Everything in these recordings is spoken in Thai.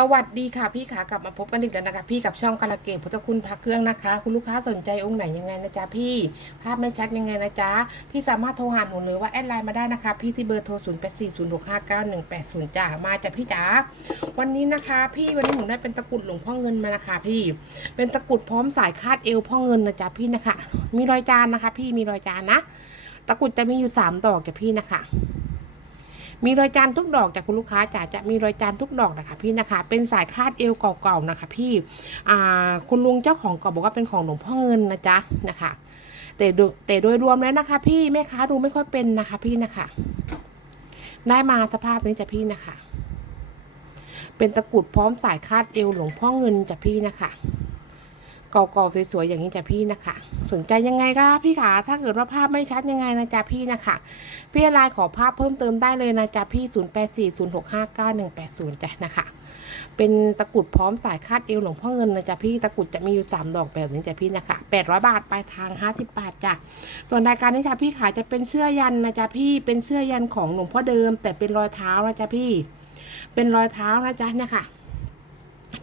สวัสดีค่ะพี่ขากลับมาพบกันอีกแล้วนะคะ พี่กับช่องกาลเกตพุทธคุณพักเครื่องนะคะ คุณลูกค้าสนใจองค์ไหนยังไงนะจ๊ะพี่ภาพไม่ชัดยังไงนะจ๊ะพี่สามารถโทรหาหนูหรือว่าแอดไลน์มาได้นะคะ พี่ที่เบอร์โทร 0 8 4 0 6 5 9 1 8 0จ้ามาจ้ะพี่จ๋าวันนี้นะคะ พี่วันนี้หนูได้เป็นตะกุดหลวงพ่อเงินมานะคะ พี่เป็นตะกุดพร้อมสายคาดเอวพ่อเงินนะจ๊ะพี่นะคะ มีรอยจานนะคะ พี่มีรอยจานนะ ตะกุดจะมีอยู่สามดอกจ้ะพี่นะคะ มีรอยจานทุกดอกจากคุณลูกค้าจ๋าจะมีรอยจานทุกดอกนะคะพี่นะคะ เป็นสายคาดเอวเก่าๆนะคะพี่คุณลุงเจ้าของก็บอกว่าเป็นของหลวงพ่อเงินนะจ๊ะนะคะแต่โดแต่โดยรวมแล้วนะคะ พี่แม่ค้าดูไม่ค่อยเป็นนะคะ พี่นะคะ ได้มาสภาพนี้จ้ะพี่นะคะ เป็นตะกรุดพร้อมสายคาดเอวหลวงพ่อเงินจ้ะพี่นะคะ เก่าๆสวยๆอย่างนี้จ้ะพี่นะคะ สนใจยังไงก็พี่ขาถ้าเกิดว่าภาพไม่ชัดยังไงนะจ๊ะพี่นะคะพี่ไลน์ขอภาพเพิ่มเติมได้เลยนะจ๊ะพี่0 8 4 0 6 5 9 1 8 0จ้ะนะคะเป็นตะกรุดพร้อมสายคาดเอวหลวงพ่อเงินนะจ๊ะพี่ตะกรุดจะมีอยู่3ดอกแบบนี้จ้ะพี่นะคะ800 บาทปลายทาง 50 บาทจ้ะส่วนรายการนี้จ้ะพี่ขาจะเป็นเสื้อยันนะจ๊ะพี่เป็นเสื้อยันของหลวงพ่อเดิม แต่เป็นรอยเท้านะจ๊ะพี่ เป็นรอยเท้านะจ๊ะเนี่ยค่ะ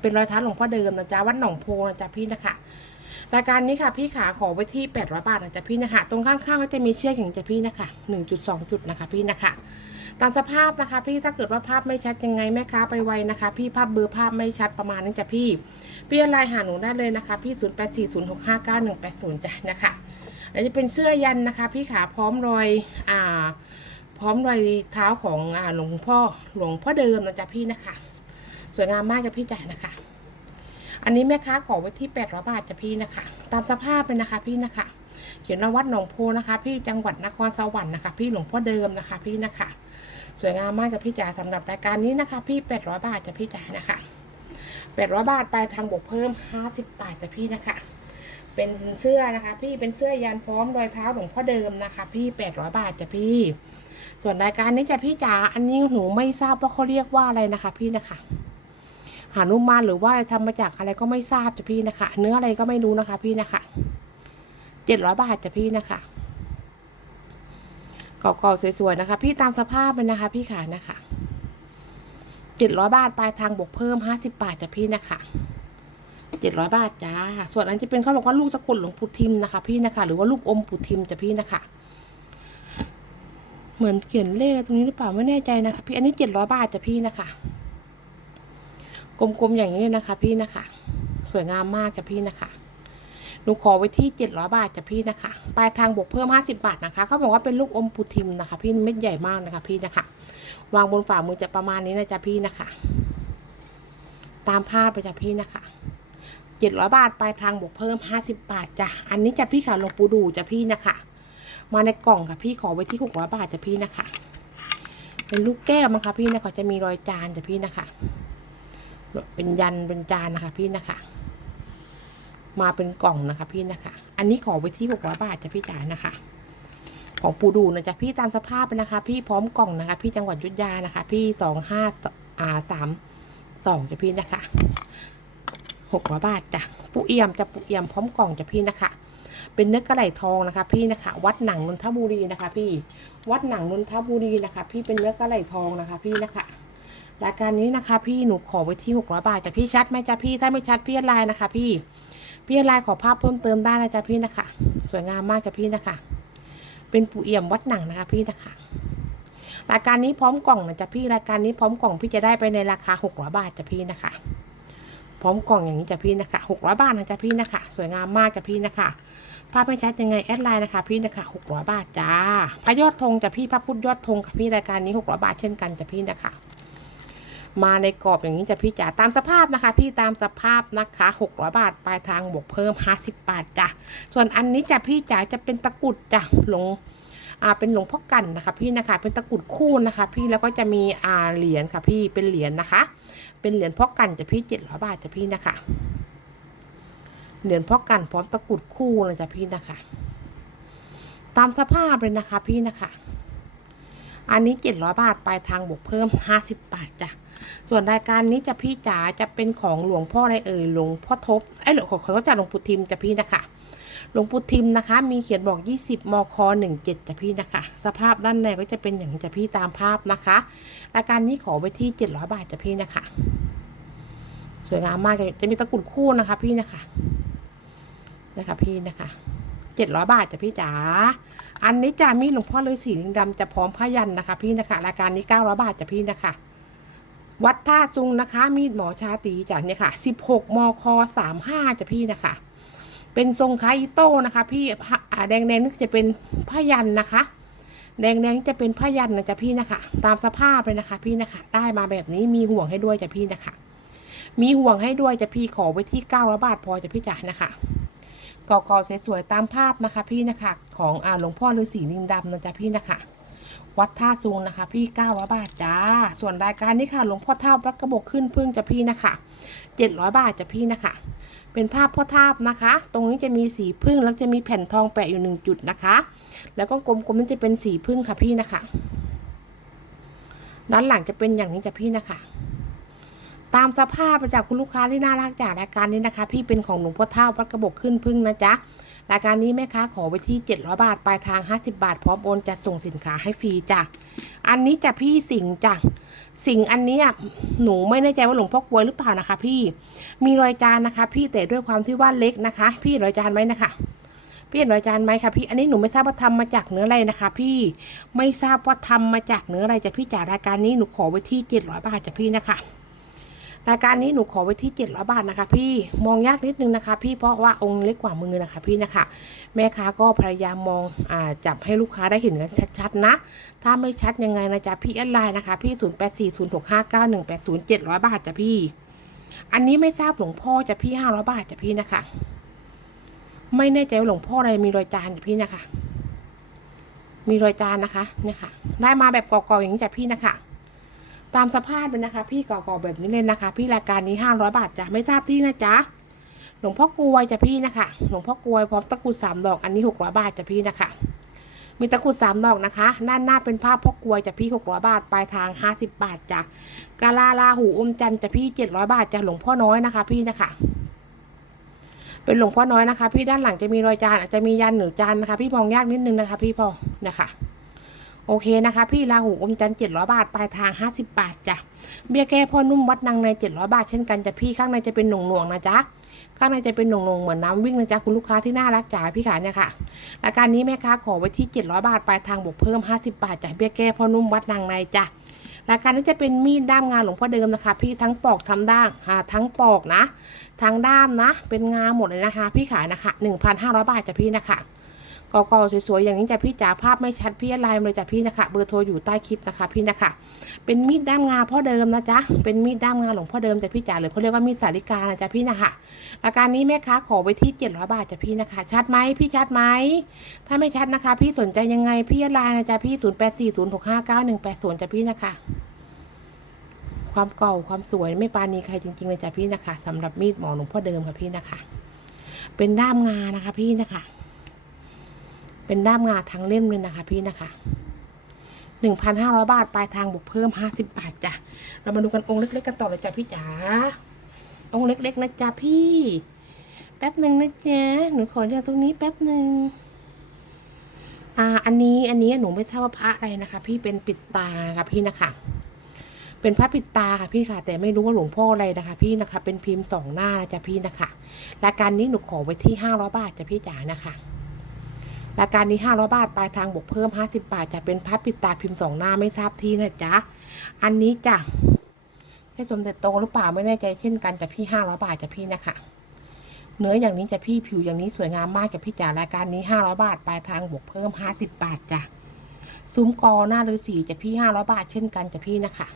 เป็นรอยเท้าหลวงพ่อเดิมนะจ๊ะวัดหนองโพนะจ๊ะพี่นะคะ รายการนี้ค่ะพี่ขาขอไว้ที่ 800 บาทนะจ๊ะพี่นะคะ ตรงข้างๆก็จะมีเชือกอย่างจ้ะพี่นะคะ 1.2 จุดนะคะพี่นะคะ ตามสภาพนะคะ พี่ถ้าเกิดว่าภาพไม่ชัดยังไงแม่ค้าไปไวนะคะ พี่ภาพเบอร์ภาพไม่ชัดประมาณนี้จ้ะพี่พี่ไลน์หาหนูได้เลยนะคะ พี่ 0840659180จ้ะนะคะแล้วจะเป็นเสื้อยันนะคะ พี่ขาพร้อมรอยอ่าพร้อมรอยเท้าของอ่าหลวงพ่อหลวงพ่อเดิมนะจ๊ะพี่นะคะ สวยงามมากจ้ะพี่จ๋านะคะ อันนี้แม่ค้าขอไว้ที่800บาทจ้ะพี่นะคะ ตามสภาพเลยนะคะพี่นะคะ เขียนนวัดหนองโพนะคะ พี่จังหวัดนครสวรรค์นะคะพี่หลวงพ่อเดิมนะคะ พี่นะคะ สวยงามมากจ้ะพี่จ๋าสำหรับรายการนี้นะคะ พี่800บาทจ้ะพี่จ๋านะคะ800บาทไปทางบวกเพิ่ม50บาทจ้ะพี่นะคะเป็นเสื้อนะคะ พี่เป็นเสื้อยันพร้อมรอยเท้าหลวงพ่อเดิมนะคะ พี่800บาทจ้ะพี่ ส่วนรายการนี้จ้ะพี่จ๋าอันนี้หนูไม่ทราบว่าเขาเรียกว่าอะไรนะคะ พี่นะคะ หานุมานหรือว่าอะไรทำมาจากอะไรก็ไม่ทราบจ้ะพี่นะคะ เนื้ออะไรก็ไม่รู้นะคะ พี่นะคะเจ็ดร้อยบาทจ้ะพี่นะคะเก่าๆสวยๆนะคะ พี่ตามสภาพเลยนะคะ พี่ขานะคะเจ็ดร้อยบาทปลายทางบวกเพิ่มห้าสิบบาทจ้ะพี่นะคะเจ็ดร้อยบาทจ้า ส่วนอันที่เป็นเขาบอกว่าลูกสกุลหลวงปู่ทิมนะคะ พี่นะคะ หรือว่าลูกอมปู่ทิมจ้ะพี่นะคะ เหมือนเขียนเลขตรงนี้หรือเปล่าไม่แน่ใจนะคะ พี่อันนี้เจ็ดร้อยบาทจ้ะพี่นะคะ กลมๆอย่างนี้เลยนะคะ พี่นะคะ สวยงามมากจ้ะพี่นะคะหนูขอไว้ที่เจ็ดร้อยบาทจ้ะพี่นะคะ ปลายทางบวกเพิ่มห้าสิบาทนะคะเขาบอกว่าเป็นลูกอมปูทิมนะคะ พี่เม็ดใหญ่มากนะคะพี่นะคะ วางบนฝ่ามือจะประมาณนี้นะจ๊ะพี่นะคะ ตามภาพไปจ้ะพี่นะคะเจ็ดร้อยบาทปลายทางบวกเพิ่มห้าสิบาทจ้ะ อันนี้จ้ะพี่ค่ะลงปูดูจ้ะพี่นะคะ มาในกล่องค่ะพี่ขอไว้ที่หกร้อยบาทจ้ะพี่นะคะ เป็นลูกแก้วมั้งคะพี่นะคะจะมีรอยจานจ้ะพี่นะคะ เป็นยันเป็นจานนะคะพี่นะคะ มาเป็นกล่องนะคะพี่นะคะ อันนี้ขอไว้ที่หกร้อยบาทจ้ะพี่จ๋านะคะ ของปูดูนะจ๊ะพี่ตามสภาพนะคะ พี่พร้อมกล่องนะคะ พี่จังหวัดยุทธยานะคะ พี่สองห้าอ่าสามสองจ้ะพี่นะคะหกร้อยบาทจ้ะปูเอี่ยมจะปูเอี่ยมพร้อมกล่องจ้ะพี่นะคะเป็นเนื้อกระไหลทองนะคะ พี่นะคะ วัดหนังนนทบุรีนะคะ พี่ วัดหนังนนทบุรีนะคะ พี่เป็นเนื้อกระไหลทองนะคะ พี่นะคะ รายการนี้นะคะพี่หนูขอไว้ที่หกร้อยบาทจะพี่ชัดไหมจ้ะพี่ถ้าไม่ชัดพี่ไลน์นะคะ พี่พี่ไลน์ขอภาพเพิ่มเติมได้นะจ๊ะพี่นะคะ สวยงามมากจ้ะพี่นะคะ เป็นปูเอี่ยมวัดหนังนะคะ พี่นะคะรายการนี้พร้อมกล่องนะจ๊ะพี่รายการนี้พร้อมกล่องพี่จะได้ไปในราคาหกร้อยบาทจ้ะพี่นะคะ พร้อมกล่องอย่างนี้จ้ะพี่นะคะหกร้อยบาทนะจ๊ะพี่นะคะ สวยงามมากจ้ะพี่นะคะภาพไม่ชัดยังไงแอดไลน์นะคะ พี่นะคะหกร้อยบาทจ้าพระยอดธงจ้ะพี่พระพุทธยอดธงค่ะพี่รายการนี้หกร้อยบาทเช่นกันจ้ะพี่นะคะ มาในกรอบอย่างนี้จะพี่จ๋าตามสภาพนะคะ พี่ตามสภาพนะคะ 600 บาทปลายทางบวกเพิ่ม 50 บาทจ้ะส่วนอันนี้จะพี่จ๋าจะเป็นตะกุดจ้ะหลงอ่าเป็นหลวงพ่อกันนะคะพี่นะคะเป็นตะกุดคู่นะคะ พี่แล้วก็จะมีอ่าเหรียญค่ะพี่เป็นเหรียญนะคะ เป็นเหรียญพ่อกันจะพี่700บาทจะพี่นะคะเหรียญพ่อกันพร้อมตะกุดคู่นะจะพี่นะคะ ตามสภาพเลยนะคะพี่นะคะ อันนี้700บาทปลายทางบวกเพิ่ม50บาทจ้ะ ส่วนรายการนี้จะพี่จ๋าจะเป็นของหลวงพ่ออะไรเอ่ยหลวงพ่อทบไอ้หลวงขอเขาจะหลวงปู่ทิมจะพี่นะคะหลวงปู่ทิมนะคะ มีเขียนบอก 20 มค 17จะพี่นะคะ สภาพด้านในก็จะเป็นอย่างจะพี่ตามภาพนะคะ รายการนี้ขอไว้ที่ 700 บาทจะพี่นะคะ สวยงามมากจะมีตะกรุดคู่นะคะ พี่นะคะ นะคะพี่นะคะเจ็ดร้อยบาทจะพี่จ๋าอันนี้จะมีหลวงพ่อฤาษีลิงดำจะพร้อมพยันนะคะ พี่นะคะ รายการนี้เก้าร้อยบาทจะพี่นะคะ วัดท่าซุงนะคะ มีดหมอชาตีจากเนี่ยค่ะสิบหกมคสามห้าจ้ะพี่นะคะ เป็นทรงคาอิโต้นะคะ พี่แดงแดงนี่จะเป็นพยันนะคะ แดงแดงจะเป็นพยันนะจ๊ะพี่นะคะ ตามสภาพเลยนะคะ พี่นะคะ ได้มาแบบนี้มีห่วงให้ด้วยจ้ะพี่นะคะ มีห่วงให้ด้วยจ้ะพี่ขอไว้ที่เก้าร้อยบาทพอจ้ะพี่จ๋านะคะก่อสวยๆตามภาพนะคะ พี่นะคะ ของอ่าหลวงพ่อฤาษีลิงดำนะจ๊ะพี่นะคะ วัดท่าซุงนะคะ พี่เก้าบาทจ้า ส่วนรายการนี้ค่ะหลวงพ่อเท่าวัดกระบอกขึ้นพึ่งจะพี่นะคะเจ็ดร้อยบาทจะพี่นะคะ เป็นภาพพ่อทาบนะคะ ตรงนี้จะมีสีพึ่งแล้วจะมีแผ่นทองแปะอยู่หนึ่งจุดนะคะ แล้วก็กลมๆนี่จะเป็นสีพึ่งค่ะพี่นะคะ ด้านหลังจะเป็นอย่างนี้จะพี่นะคะ ตามสภาพจากคุณลูกค้าที่น่ารักจากรายการนี้นะคะ พี่เป็นของหลวงพ่อเท่าวัดกระบอกขึ้นพึ่งนะจ๊ะรายการนี้แม่ค้าขอไว้ที่ 700 บาทปลายทาง 50 บาท พร้อมโอนจะส่งสินค้าให้ฟรีจ้ะอันนี้จะพี่สิงจ้ะสิงอันนี้หนูไม่แน่ใจว่าหลวงพ่อกลวยหรือเปล่านะคะ พี่มีรอยจานนะคะ พี่แต่ด้วยความที่ว่าเล็กนะคะ พี่รอยจานไหมนะคะพี่เห็นรอยจานไหมคะพี่อันนี้หนูไม่ทราบว่าทำมาจากเนื้ออะไรนะคะ พี่ไม่ทราบว่าทำมาจากเนื้ออะไรจะพี่จากรายการนี้หนูขอไว้ที่700บาทจะพี่นะคะ รายการนี้หนูขอไว้ที่ 700 บาทนะคะ พี่มองยากนิดนึงนะคะ พี่เพราะว่าองค์เล็กกว่ามือนะคะ พี่นะคะ แม่ค้าก็พยายามมองอ่าจับให้ลูกค้าได้เห็นกันชัดๆนะ ถ้าไม่ชัดยังไงนะจ๊ะพี่แอดไลน์นะคะพี่0 8 4 0 6 5 9 1 8 0 700 บาทจ้ะพี่ อันนี้ไม่ทราบหลวงพ่อจะพี่500บาทจ้ะพี่นะคะ ไม่แน่ใจว่าหลวงพ่ออะไรมีรอยจานจ้ะพี่นะคะ มีรอยจานนะคะเนี่ยค่ะได้มาแบบกรอบๆอย่างนี้จ้ะพี่นะคะ ตามสภาพเลยนะคะ พี่กรอๆแบบนี้เลยนะคะ พี่รายการนี้500บาทจ้ะไม่ทราบที่นะจ๊ะหลวงพ่อกลวยจ้ะพี่นะคะหลวงพ่อกลวยพร้อมตะกรุดสามดอกอันนี้หกร้อยบาทจ้ะพี่นะคะ มีตะกรุดสามดอกนะคะ ด้านหน้าเป็นภาพพ่อกลวยจ้ะพี่หกร้อยบาทปลายทางห้าสิบบาทจ้ะกาลาลาหูอมจันจ้ะพี่เจ็ดร้อยบาทจ้ะหลวงพ่อน้อยนะคะ พี่นะคะเป็นหลวงพ่อน้อยนะคะ พี่ด้านหลังจะมีรอยจานอาจจะมียันหรือจานนะคะ พี่มองยากนิดนึงนะคะ พี่พอนะคะ โอเคนะคะ พี่ลาหูอมจันทร์เจ็ดร้อยบาท ปลายทางห้าสิบบาทจ้ะ เบี้ยแก้พ่อนุ่มวัดนางในเจ็ดร้อยบาทเช่นกันจ้ะพี่ข้างในจะเป็นหน่วงหน่วงนะจ๊ะข้างในจะเป็นหน่วงหน่วงๆเหมือนน้ำวิ่งนะจ๊ะคุณลูกค้าที่น่ารักจ๋าพี่ขาเนี่ยค่ะรายการนี้แม่ค้าขอไว้ที่ 700 บาทปลายทางบวกเพิ่ม 50 บาทจ้ะเบี้ยแก้พ่อนุ่มวัดนางในจ้ะรายการนี้จะเป็นมีดด้ามงานหลวงพ่อเดิมนะคะ พี่ทั้งปอกทำด้ามอ่าทั้งปอกนะทั้งด้ามนะ เป็นงาหมดเลยนะคะ พี่ขายนะคะ 1,500 บาทจ้ะพี่นะคะ กอกสวยๆอย่างนี้จ้ะพี่จ๋าภาพไม่ชัดพี่ไลน์มาเลยจ้ะพี่นะคะเบอร์โทรอยู่ใต้คลิปนะคะพี่นะคะ เป็นมีดด้ามงาพ่อเดิมนะจ๊ะเป็นมีดด้ามงาหลวงพ่อเดิมจ้ะพี่จ๋าหรือเขาเรียกว่ามีดสาลิกานะจ๊ะพี่นะคะรายการนี้แม่ค้าขอไว้ที่700บาทจ้ะพี่นะคะ ชัดไหมพี่ชัดไหมถ้าไม่ชัดนะคะ พี่สนใจยังไงพี่ไลน์นะจ๊ะพี่0 8 4 0 6 5 9 1 8 0จ้ะพี่นะคะความเก่าความสวยไม่ปานีใครจริงๆเลยจ้ะพี่นะคะสำหรับมีดหมอหลวงพ่อเดิมค่ะพี่นะคะ เป็นด้ามงานะคะพี่นะคะ เป็นด้ามงาทั้งเล่มเลยนะคะ พี่นะคะหนึ่งพันห้าร้อยบาท ปลายทางบวกเพิ่มห้าสิบบาทจ้ะ เรามาดูกันองค์เล็ก ๆ กันต่อเลยจ้ะพี่จ๋า องค์เล็ก ๆ นะจ๊ะพี่ แป๊บหนึ่งนะจ๊ะ หนูขอเรียกตรงนี้แป๊บหนึ่งอ่า อันนี้ อันนี้หนูไม่ทราบว่าพระอะไรนะคะ พี่เป็นปิดตาค่ะพี่นะคะ เป็นพระปิดตาค่ะพี่ค่ะ แต่ไม่รู้ว่าหลวงพ่ออะไรนะคะ พี่นะคะ เป็นพิมพ์สองหน้านะจ๊ะพี่นะคะ รายการนี้หนูขอไว้ที่ห้าร้อยบาทจ้ะพี่จ๋านะคะ รายการนี้500บาทปลายทางบวกเพิ่ม 50 บาท จะเป็นพับปิดตาพิมพ์สองหน้าไม่ทราบที่นะจ๊ะ อันนี้จ้ะใช่สมเด็จโตหรือเปล่าไม่แน่ใจเช่นกันจะพี่500บาทจะพี่นะคะเนื้ออย่างนี้จะพี่ผิวอย่างนี้สวยงามมากจะพี่จ๋ารายการนี้500บาทปลายทางบวกเพิ่ม 50 บาทจ้ะซุ้มกอหน้าฤาษีจะพี่500บาทเช่นกันจะพี่นะคะ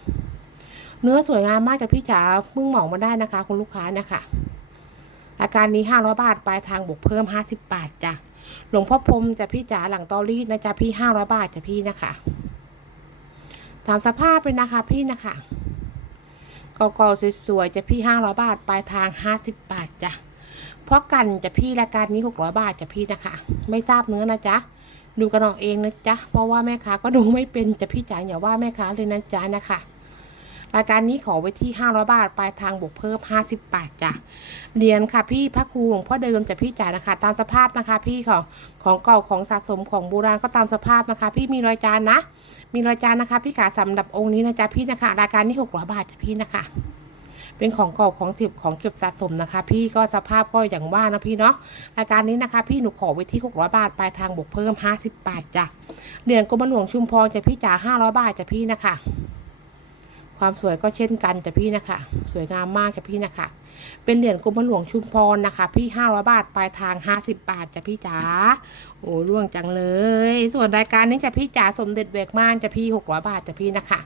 เนื้อสวยงามมากจะพี่จ๋ามึงเหมามาได้นะคะ คุณลูกค้านะคะ ราการนี้500บาทปลายทางบวกเพิ่ม50บาทจ้ะหลวงพ่อพรมจะพี่จ๋าหลังตอรี่นะจ๊ะพี่ห้าร้อยบาทจะพี่นะคะ ตามสภาพเป็นนะคะพี่นะคะกอกอสวยๆจะพี่ห้าร้อยบาทปลายทางห้าสิบบาทจ้ะเพราะกันจะพี่รายการนี้หกร้อยบาทจะพี่นะคะ ไม่ทราบเนื้อนะจ๊ะดูกันเอาเองนะจ๊ะเพราะว่าแม่ค้าก็ดูไม่เป็นจะพี่จ๋าอย่าว่าแม่ค้าเลยนะจ๊ะนะคะ รายการนี้ขอไว้ที่ 500 บาท ปลายทางบวกเพิ่ม 50 บาทจ้ะเหรียญค่ะพี่พระครูหลวงพ่อเดิมจะพี่จ๋ายนะคะ ตามสภาพนะคะ พี่ของของเก่าของสะสมของโบราณก็ตามสภาพนะคะ พี่มีรอยจานนะ มีรอยจานนะคะ พี่ขาสำหรับองค์นี้นะจ๊ะพี่นะคะ รายการนี้600บาทจ้ะพี่นะคะเป็นของเก่าของติบของเก็บสะสมนะคะ พี่ก็สภาพก็อย่างว่านะพี่เนาะรายการนี้นะคะ พี่หนูขอไว้ที่600บาทปลายทางบวกเพิ่ม 50 บาทจ้ะเหรียญกรมหลวงชุมพรจะพี่จ๋า500 บาทจ้ะพี่นะคะ ความสวยก็เช่นกันจ้ะพี่นะคะ สวยงามมากจ้ะพี่นะคะ เป็นเหรียญกรมหลวงชุมพรนะคะ พี่500บาทปลายทาง50บาทจ้ะพี่จ๋าโอ้ร่วงจังเลย ส่วนรายการนี้จ้ะพี่จ๋าสมเด็จเบกม่านจ้ะพี่600บาทจ้ะพี่นะคะ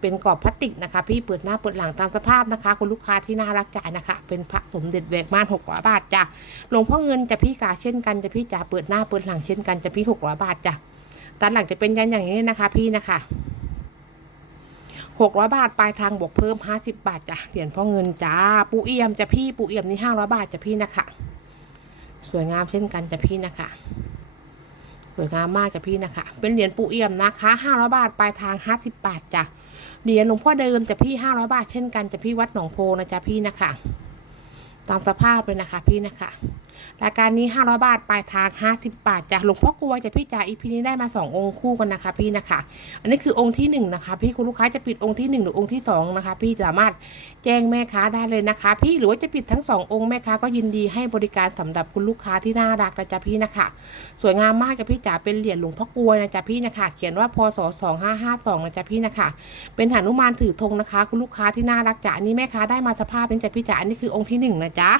เป็นกรอบพลาสติกนะคะ พี่เปิดหน้าเปิดหลังตามสภาพนะคะ คุณลูกค้าที่น่ารักจ่ายนะคะ เป็นพระสมเด็จเบกม่าน600บาทจ้ะหลวงพ่อเงินจะพี่กาเช่นกันจะพี่จ๋าเปิดหน้าเปิดหลังเช่นกันจะพี่600บาทจ้ะด้านหลังจะเป็นยันอย่างนี้นะคะ พี่นะคะ หกร้อยบาท ปลายทางบวกเพิ่มห้าสิบาทจ้ะเหรียญพ่อเงินจ้า ปูเอี่ยมจ้ะพี่ ปูเอี่ยมนี่ห้าร้อยบาทจ้ะพี่นะคะ สวยงามเช่นกันจ้ะพี่นะคะ สวยงามมากจ้ะพี่นะคะ เป็นเหรียญปูเอี่ยมนะคะห้าร้อยบาท ปลายทางห้าสิบาทจ้ะ เหรียญหลวงพ่อเดิมจ้ะพี่ห้าร้อยบาทเช่นกันจ้ะพี่วัดหนองโพนะจ้ะพี่นะคะ ตามสภาพเลยนะคะพี่นะคะ รายการนี้ 500 บาท ปลายทาง 50 บาทจากหลวงพ่อกลัวจะพี่จ่าอีพีนี้ได้มา 2 องค์คู่กันนะคะ พี่นะคะ อันนี้คือองค์ที่ 1 นะคะ พี่คุณลูกค้าจะปิดองค์ที่ 1 หรือองค์ที่ 2 นะคะ พี่สามารถแจ้งแม่ค้าได้เลยนะคะ พี่หรือว่าจะปิดทั้ง 2 องค์แม่ค้าก็ยินดีให้บริการสำหรับคุณลูกค้าที่น่ารักนะจ๊ะพี่นะคะ สวยงามมากจ้ะพี่จ๋าเป็นเหรียญหลวงพ่อกลวนะจ๊ะพี่นะคะ เขียนว่าพศ 2552นะจ๊ะพี่นะคะ เป็นหนุมานถือธงนะคะ คุณลูกค้าที่น่ารักจ้ะอันนี้แม่ค้าได้มาสภาพนี้จ้ะพี่จ๋าอันนี้คือองค์ที่หนึ่งนะจ๊ะ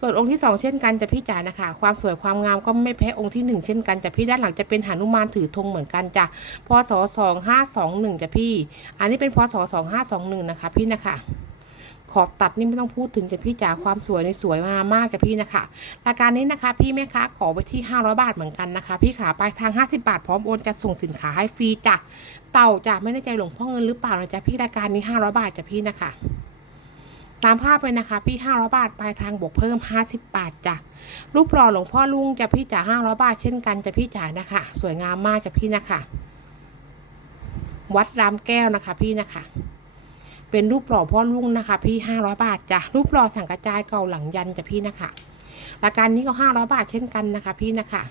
ส่วนองค์ที่สองเช่นกันจะพี่จ๋านะคะ ความสวยความงามก็ไม่แพ้องค์ที่หนึ่งเช่นกันจะพี่ด้านหลังจะเป็นหนุมานถือธงเหมือนกันจ้ะพศสองห้าสองหนึ่งจะพี่ อันนี้เป็นพศสองห้าสองหนึ่งนะคะ พี่นะคะขอบตัดนี่ไม่ต้องพูดถึงจะพี่จ๋าความสวยในสวยมามากจ้ะพี่นะคะรายการนี้นะคะ พี่แม่ค้าขอไว้ที่ 500 บาทเหมือนกันนะคะ พี่ขาปลายทาง 50 บาทพร้อมโอนจะส่งสินค้าให้ฟรีจ้ะเต่าจ้ะไม่แน่ใจหลวงพ่อเงินหรือเปล่านะจ๊ะพี่รายการนี้ 500 บาทจ้ะพี่นะคะ ตามภาพเลยนะคะพี่500บาทปลายทางบวกเพิ่ม50บาทจ้ะรูปหล่อหลวงพ่อลุงจะพี่จ๋า500บาทเช่นกันจะพี่จ๋านะคะ สวยงามมากจะพี่นะคะ วัดรามแก้วนะคะพี่นะคะ เป็นรูปหล่อพ่อลุงนะคะ พี่500บาทจ้ะรูปหล่อสังกระจายเก่าหลังยันจะพี่นะคะรายการนี้ก็500บาทเช่นกันนะคะ พี่นะคะ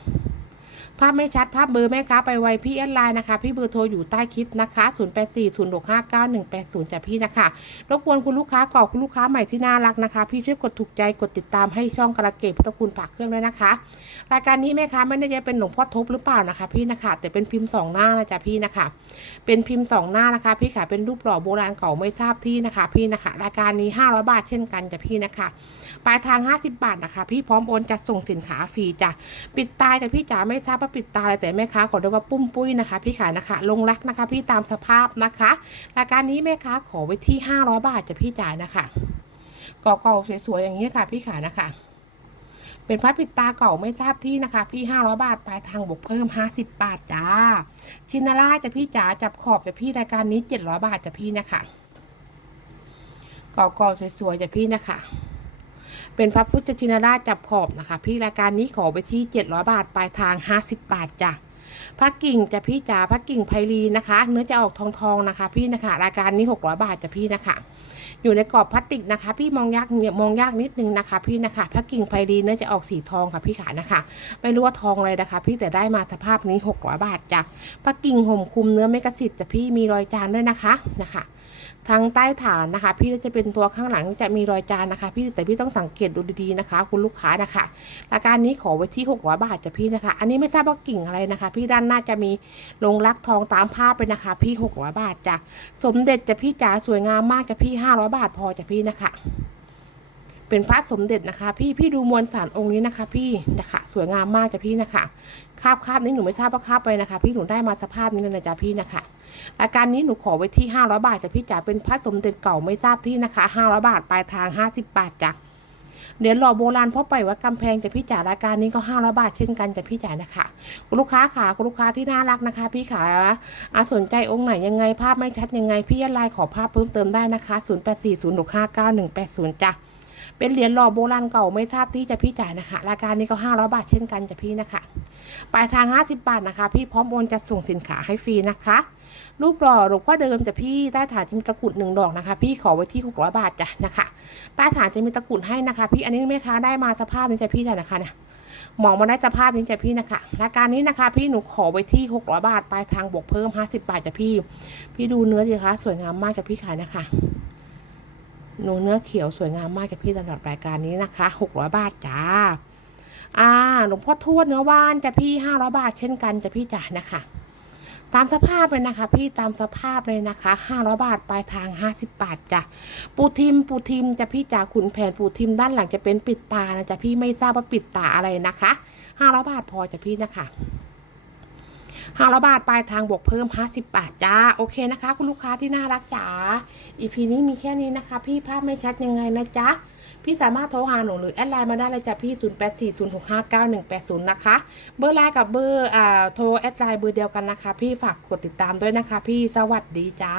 ภาพไม่ชัดภาพเบอร์แม่ค้าไปไวพี่แอดไลน์นะคะ พี่เบอร์โทรอยู่ใต้คลิปนะคะ 0840659180จ้ะพี่นะคะ รบกวนคุณลูกค้าก่อนคุณลูกค้าใหม่ที่น่ารักนะคะ พี่ช่วยกดถูกใจกดติดตามให้ช่องกระเกตพุทธคุณฝากเครื่องด้วยนะคะ รายการนี้แม่ค้าไม่ได้จะเป็นหลวงพ่อทบหรือเปล่านะคะ พี่นะคะ แต่เป็นพิมพ์สองหน้านะจ๊ะพี่นะคะ เป็นพิมพ์สองหน้านะคะ พี่ค่ะเป็นรูปหล่อโบราณเก่าไม่ทราบที่นะคะ พี่นะคะ รายการนี้ 500 บาทเช่นกันจ้ะพี่นะคะปลายทาง 50 บาทนะคะ พี่พร้อมโอนจัดส่งสินค้าฟรีจ้ะปิดตาแต่พี่จ๋าไม่ทราบว่าปิดตาอะไรแต่แม่ค้าขอเรียกว่าปุ้มปุ้ยนะคะ พี่ขานะคะ ลงรักนะคะ พี่ตามสภาพนะคะรายการนี้แม่ค้าขอไว้ที่ 500 บาทจ้ะพี่จ๋านะคะเก่าๆสวยๆอย่างนี้ค่ะ พี่ขานะคะ เป็นพระปิดตาเก่าไม่ทราบที่นะคะ พี่500บาทปลายทางบวกเพิ่ม50บาทจ้า ชินาร่าจะพี่จ๋าจับขอบจะพี่รายการนี้700บาทจะพี่นะคะเก่าๆสวยๆจะพี่นะคะ เป็นพระพุทธชินราชจับขอบนะคะ พี่รายการนี้ขอไปที่700บาทปลายทาง50บาทจ้ะพระกิ่งจะพี่จ๋าพระกิ่งไพลีนะคะ เนื้อจะออกทองทองๆนะคะ พี่นะคะ รายการนี้600บาทจะพี่นะคะ อยู่ในกรอบพลาสติกนะคะ พี่มองยากเนี่ยมองยากนิดนึงนะคะ พี่นะคะพระกิ่งไพลีเนื้อจะออกสีทองค่ะพี่ขานะคะ ไม่รู้ว่าทองอะไรนะคะ พี่แต่ได้มาสภาพนี้600บาทจ้ะพระกิ่งห่มคุมเนื้อเมกะสิทธิ์จะพี่มีรอยจานด้วยนะคะนะคะ ทางใต้ฐานนะคะ พี่จะเป็นตัวข้างหลังจะมีรอยจานนะคะ พี่แต่พี่ต้องสังเกตดูดีๆนะคะ คุณลูกค้านะคะรายการนี้ขอไว้ที่600บาทจ้ะพี่นะคะ อันนี้ไม่ทราบว่ากิ่งอะไรนะคะ พี่ด้านหน้าจะมีลงรักทองตามภาพไปนะคะ พี่600บาทจ้ะสมเด็จจะพี่จ๋าสวยงามมากจะพี่500บาทพอจะพี่นะคะ เป็นพระสมเด็จนะคะ พี่พี่ดูมวลสารองค์นี้นะคะ พี่นะคะ สวยงามมากจ้ะพี่นะคะคาบคาบนี้หนูไม่ทราบว่าคาบไปนะคะ พี่หนูได้มาสภาพนี้เลยนะจ๊ะพี่นะคะ รายการนี้หนูขอไว้ที่ 500 บาทจ้ะพี่จ๋าเป็นพระสมเด็จเก่าไม่ทราบที่นะคะ 500 บาทปลายทาง 50 บาทจ้ะเดี๋ยวรอโบราณพ่อไปวัดกำแพงจะพี่จ๋ารายการนี้ก็500บาทเช่นกันจะพี่จ๋านะคะคุณลูกค้าขาคุณลูกค้าที่น่ารักนะคะ พี่ขาอาสนใจองค์ไหนยังไงภาพไม่ชัดยังไงพี่ยันไลน์ขอภาพเพิ่มเติมได้นะคะ0840659180จ้ะเป็นเหรียญหล่อโบราณเก่าไม่ทราบที่จะพี่จ่ายนะคะรายการนี้ก็500บาทเช่นกันจะพี่นะคะปลายทาง50บาทนะคะ พี่พร้อมโอนจะส่งสินค้าให้ฟรีนะคะ รูปหล่อหลวงพ่อเดิมจะพี่ใต้ฐานจะมีตะกรุดหนึ่งดอกนะคะ พี่ขอไว้ที่600บาทจ้ะนะคะใต้ฐานจะมีตะกรุดให้นะคะ พี่อันนี้แม่ค้าได้มาสภาพนี้จะพี่จ้ะนะคะเนี่ยมองมาได้สภาพนี้จะพี่นะคะรายการนี้นะคะ พี่หนูขอไว้ที่600บาทปลายทางบวกเพิ่ม50บาทจ้ะพี่ พี่ดูเนื้อสิคะสวยงามมากจ้ะพี่ขายนะคะหนูเนื้อเขียวสวยงามมากกับพี่ตลอดรายการนี้นะคะหกร้อยบาทจ้าอ่าหลวงพ่อทวดเนื้อว่านจ้ะพี่ห้าร้อยบาทเช่นกันจ้ะพี่จ๋านะคะ ตามสภาพเลยนะคะ พี่ตามสภาพเลยนะคะห้าร้อยบาทปลายทางห้าสิบบาทจ้ะปูทิมปูทิมจะพี่จ๋าขุนแผนปูทิมด้านหลังจะเป็นปิดตานะจ๊ะพี่ไม่ทราบว่าปิดตาอะไรนะคะห้าร้อยบาทพอจ้ะพี่นะคะห้าร้อยบาทปลายทางบวกเพิ่มห้าสิบบาทจ้าโอเคนะคะ คุณลูกค้าที่น่ารักจ๋าอีพีนี้มีแค่นี้นะคะ พี่ภาพไม่ชัดยังไงนะจ๊ะ พี่สามารถโทรหาหนูหรือแอดไลน์มาได้เลยจ้ะพี่ 0840659180 นะคะ เบอร์ไลน์กับเบอร์อ่าโทรแอดไลน์เบอร์เดียวกันนะคะ พี่ฝากกดติดตามด้วยนะคะ พี่สวัสดีจ้า